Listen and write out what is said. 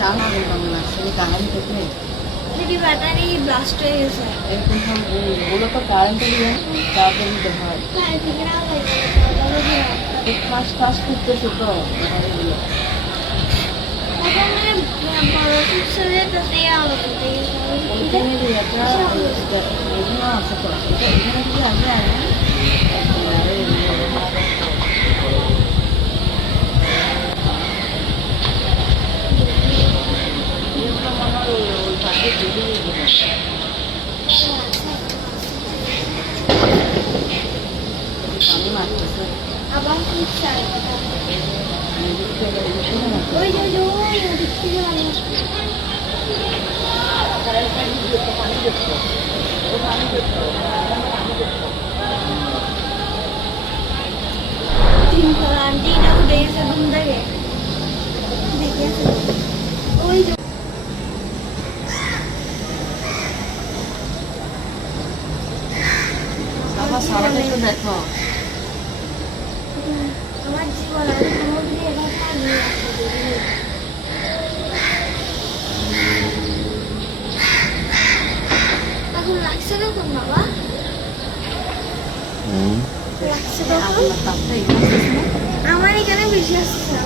చాలా ఉంటుంది యాక్చువల్లీ कारण कितने? मुझे पता नहीं ये ब्लास्टर है सर लेकिन हम वो वो लोग का कारण तो ये है कारण भी बाहर एक फास्ट फास्ट फ़ूड पे सुतो है। আবার কি চাই এদিক থেকে এদিক থেকে মারতেছে। ওই যে যে ওই ওদিক থেকে মানুষ তিনতলা আন্টিটা উঠে গেছে ঘুম থেকে আমার সারাটা একটু দেখো। আমার এখন লাগছে না কোন বাবা আমার এখানে বেশি আসছে।